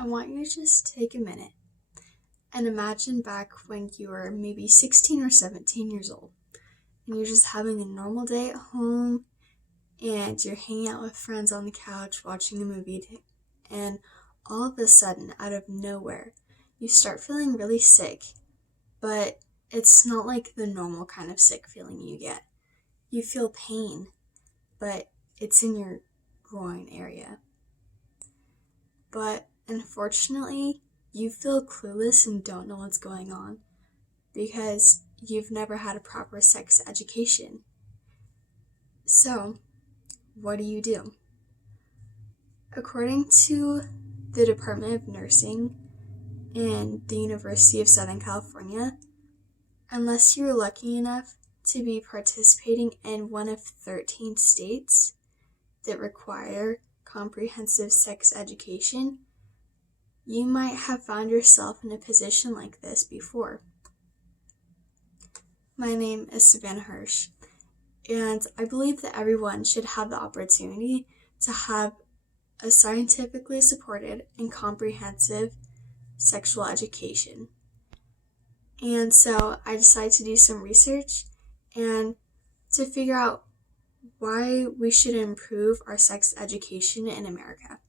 I want you to just take a minute and imagine back when you were maybe 16 or 17 years old and you're just having a normal day at home and you're hanging out with friends on the couch watching a movie and all of a sudden, out of nowhere, you start feeling really sick, but it's not like the normal kind of sick feeling you get. You feel pain, but it's in your groin area. But unfortunately, you feel clueless and don't know what's going on because you've never had a proper sex education. So, what do? According to the Department of Nursing in the University of Southern California, unless you're lucky enough to be participating in one of 13 states that require comprehensive sex education, you might have found yourself in a position like this before. My name is Savannah Hirsch, and I believe that everyone should have the opportunity to have a scientifically supported and comprehensive sexual education. And so I decided to do some research and to figure out why we should improve our sex education in America.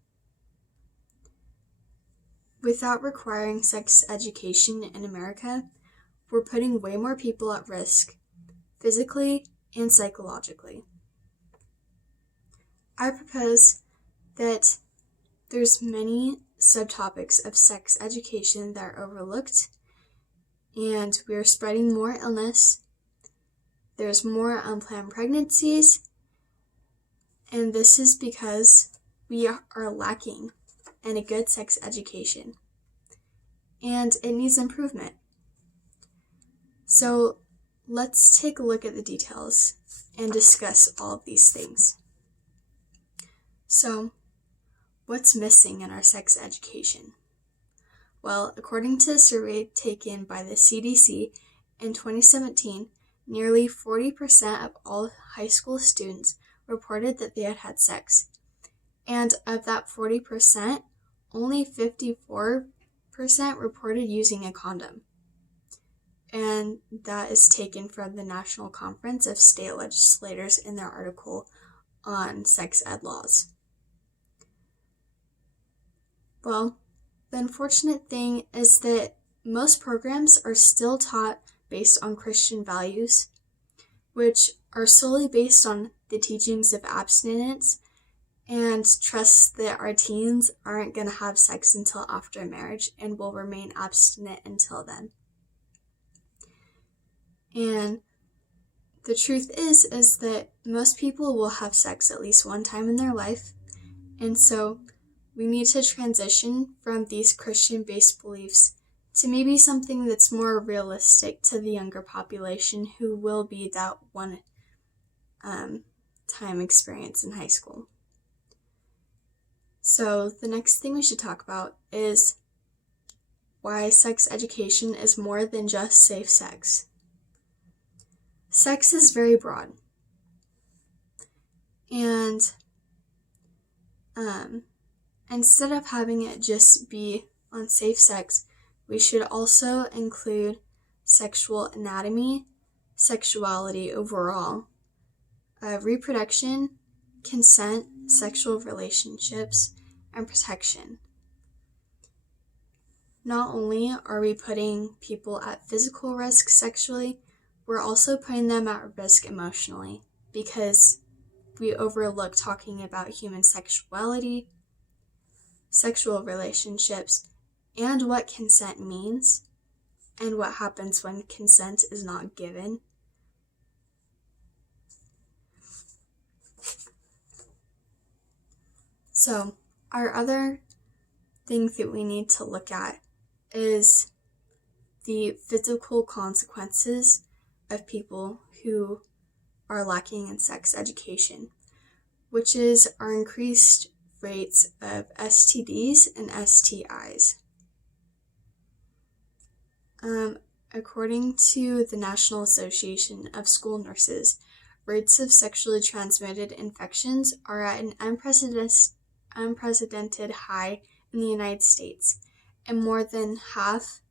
Without requiring sex education in America, we're putting way more people at risk, physically and psychologically. I propose that there's many subtopics of sex education that are overlooked, and we are spreading more illness. There's more unplanned pregnancies, and this is because we are lacking in a good sex education, and it needs improvement. So let's take a look at the details and discuss all of these things. So, what's missing in our sex education? Well, according to a survey taken by the CDC in 2017, nearly 40% of all high school students reported that they had had sex. And of that 40%, only 54% reported using a condom. And that is taken from the National Conference of State Legislators in their article on sex ed laws. Well, the unfortunate thing is that most programs are still taught based on Christian values, which are solely based on the teachings of abstinence and trust that our teens aren't going to have sex until after marriage and will remain abstinent until then. And the truth is that most people will have sex at least one time in their life, and so we need to transition from these Christian-based beliefs to maybe something that's more realistic to the younger population who will be that one time experience in high school. So the next thing we should talk about is why sex education is more than just safe sex. Sex is very broad. And instead of having it just be on safe sex, we should also include sexual anatomy, sexuality overall, reproduction, consent, sexual relationships, and protection. Not only are we putting people at physical risk sexually, we're also putting them at risk emotionally because we overlook talking about human sexuality, sexual relationships, and what consent means, and what happens when consent is not given. So, our other thing that we need to look at is the physical consequences of people who are lacking in sex education, which is our increased rates of STDs and STIs. According to the National Association of School Nurses, rates of sexually transmitted infections are at an unprecedented high in the United States, and more than half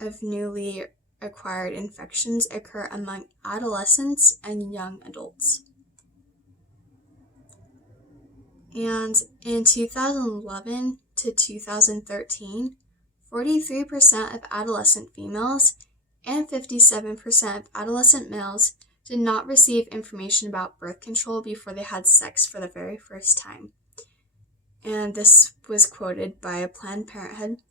of newly acquired infections occur among adolescents and young adults. And in 2011 to 2013, 43% of adolescent females and 57% of adolescent males did not receive information about birth control before they had sex for the very first time. And this was quoted by Planned Parenthood.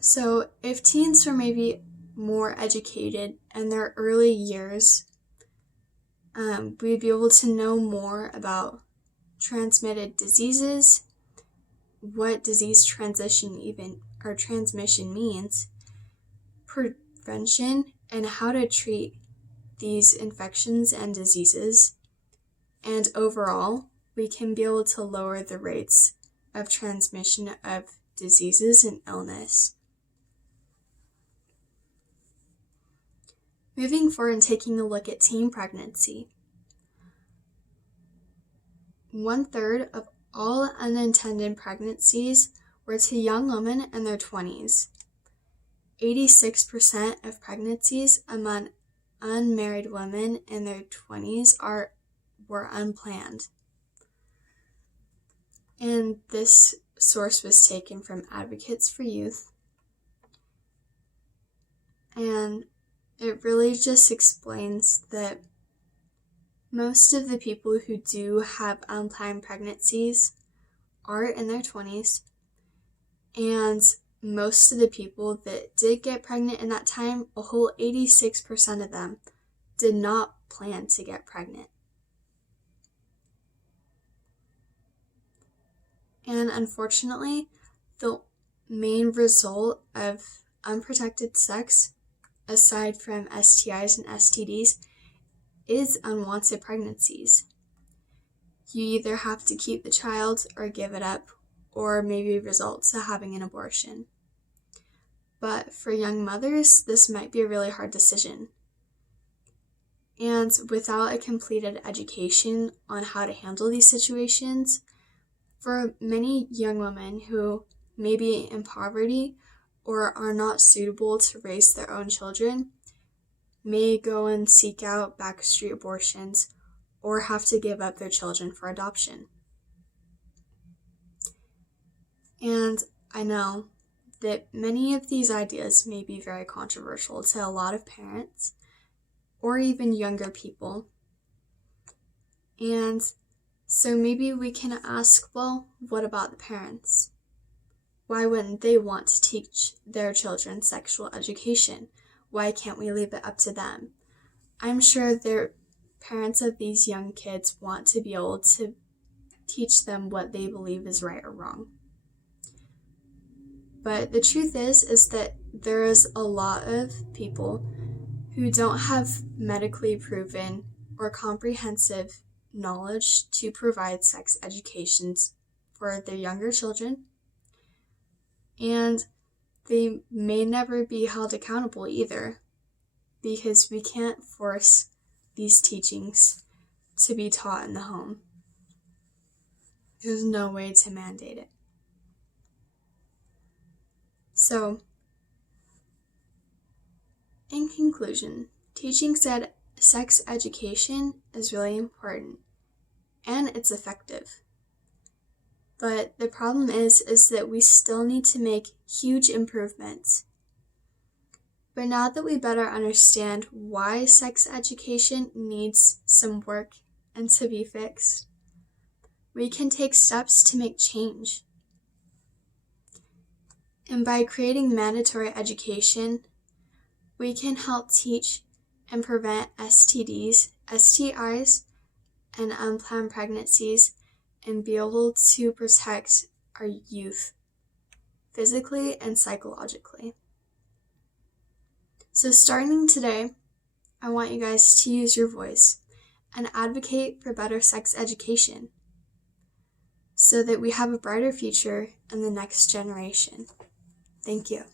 So if teens were maybe more educated in their early years, we'd be able to know more about transmitted diseases, what disease transmission means, prevention, and how to treat these infections and diseases. And overall, we can be able to lower the rates of transmission of diseases and illness. Moving forward and taking a look at teen pregnancy. 1/3 of all unintended pregnancies were to young women in their 20s. 86% of pregnancies among unmarried women in their 20s were unplanned. And this source was taken from Advocates for Youth. And it really just explains that most of the people who do have unplanned pregnancies are in their 20s, and most of the people that did get pregnant in that time, a whole 86% of them did not plan to get pregnant. And unfortunately, the main result of unprotected sex, aside from STIs and STDs, is unwanted pregnancies. You either have to keep the child or give it up, or maybe result to having an abortion. But for young mothers, this might be a really hard decision. And without a completed education on how to handle these situations, for many young women who may be in poverty or are not suitable to raise their own children, may go and seek out backstreet abortions or have to give up their children for adoption. And I know that many of these ideas may be very controversial to a lot of parents or even younger people. And so maybe we can ask, well, what about the parents? Why wouldn't they want to teach their children sexual education? Why can't we leave it up to them? I'm sure their parents of these young kids want to be able to teach them what they believe is right or wrong. But the truth is that there is a lot of people who don't have medically proven or comprehensive knowledge to provide sex educations for their younger children, and they may never be held accountable either, because we can't force these teachings to be taught in the home. There's no way to mandate it. So, in conclusion, teaching sex education is really important, and it's effective. But the problem is that we still need to make huge improvements. But now that we better understand why sex education needs some work and to be fixed, we can take steps to make change. And by creating mandatory education, we can help teach and prevent STDs, STIs, and unplanned pregnancies, and be able to protect our youth physically and psychologically. So starting today, I want you guys to use your voice and advocate for better sex education so that we have a brighter future in the next generation. Thank you.